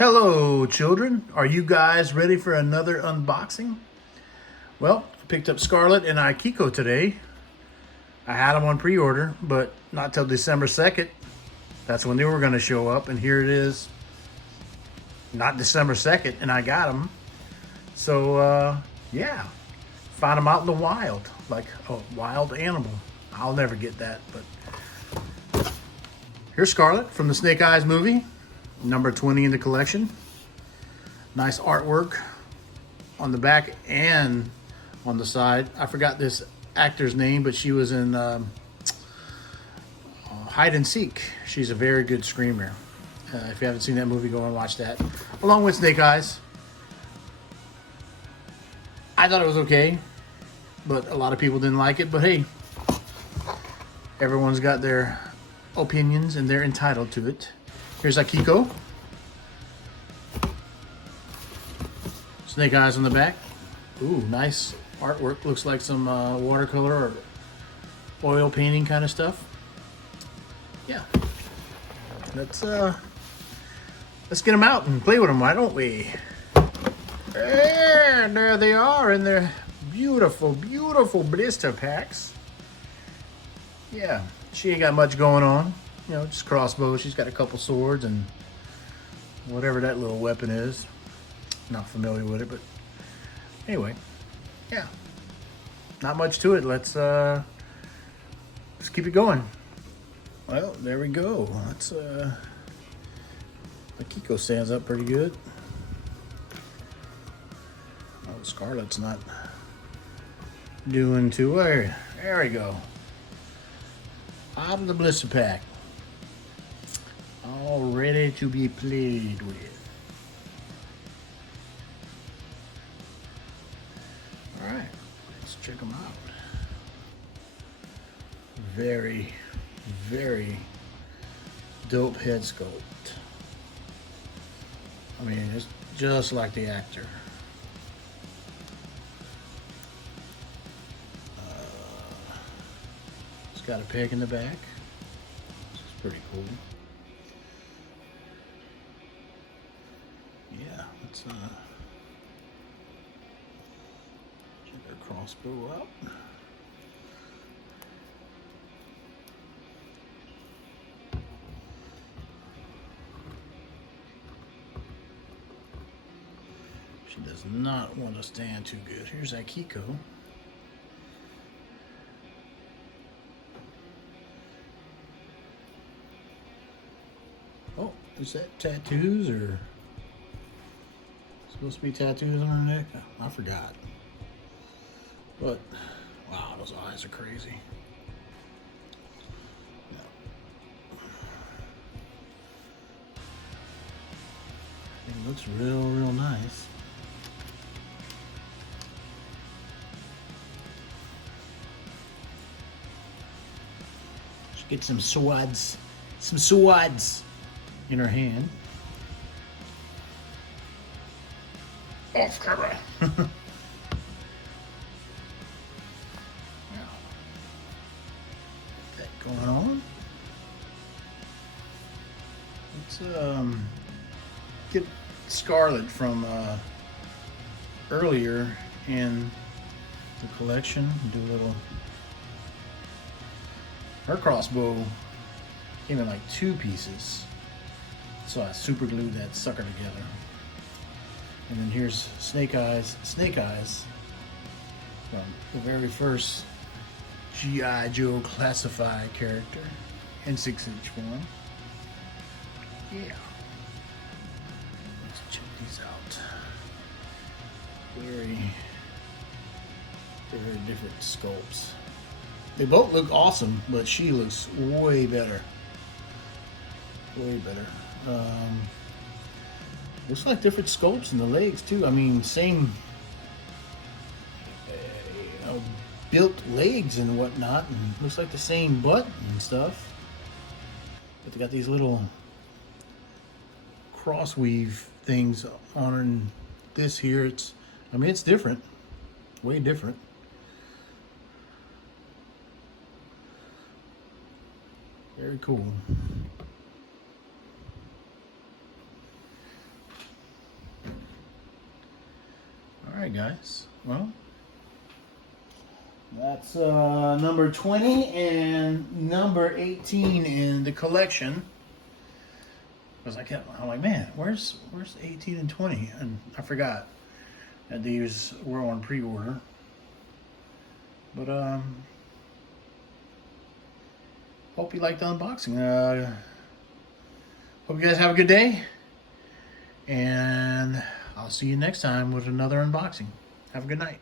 Hello, children. Are you guys ready for another unboxing? Well, I picked up Scarlett and AKIKO today. I had them on pre-order, but not till December 2nd. That's when they were going to show up, and here it is. Not December 2nd, and I got them. So, yeah. Found them out in the wild, like a wild animal. I'll never get that, but... Here's Scarlett from the Snake Eyes movie. Number 20 in the collection. Nice artwork on the back and on the side. I forgot this actor's name, but she was in Hide and Seek. She's a very good screamer. If you haven't seen that movie, go and watch that. Along with Snake Eyes. I thought it was okay, but a lot of people didn't like it. But hey, everyone's got their opinions and they're entitled to it. Here's AKIKO. Snake Eyes on the back. Ooh, nice artwork. Looks like some watercolor or oil painting kind of stuff. Yeah. Let's get them out and play with them, why don't we? And there they are in their beautiful, beautiful blister packs. Yeah, she ain't got much going on. You know, just crossbow. She's got a couple swords and whatever that little weapon is. Not familiar with it, but anyway, yeah. Not much to it. Let's keep it going. Well, there we go. Let's AKIKO stands up pretty good. Oh, Scarlett's not doing too well. There we go. Out of the blister pack. All ready to be played with. All right, let's check them out. Very, very dope head sculpt. I mean, it's just like the actor. It's got a peg in the back. This is pretty cool. Yeah, let's check our crossbow out. She does not want to stand too good. Here's AKIKO. Oh, is that tattoos or supposed to be tattoos on her neck? I forgot. But wow, those eyes are crazy. It looks real, real nice. She gets some swords in her hand. Off camera. That going on. Let's get Scarlett from earlier in the collection. Do a little. Her crossbow came in like 2 pieces, so I super glued that sucker together. And then here's Snake Eyes from the very first G.I. Joe classified character in 6-inch form. Yeah. Let's check these out. Very, very different sculpts. They both look awesome, but she looks way better. Way better. Looks like different sculpts in the legs too. I mean, same built legs and whatnot, and looks like the same butt and stuff. But they got these little cross weave things on this here. I mean, it's different, way different. Very cool. guys. Well, that's number 20 and number 18 in the collection. Because I'm like, man, where's 18 and 20? And I forgot that these were on pre-order. But hope you liked the unboxing. Hope you guys have a good day. And I'll see you next time with another unboxing. Have a good night.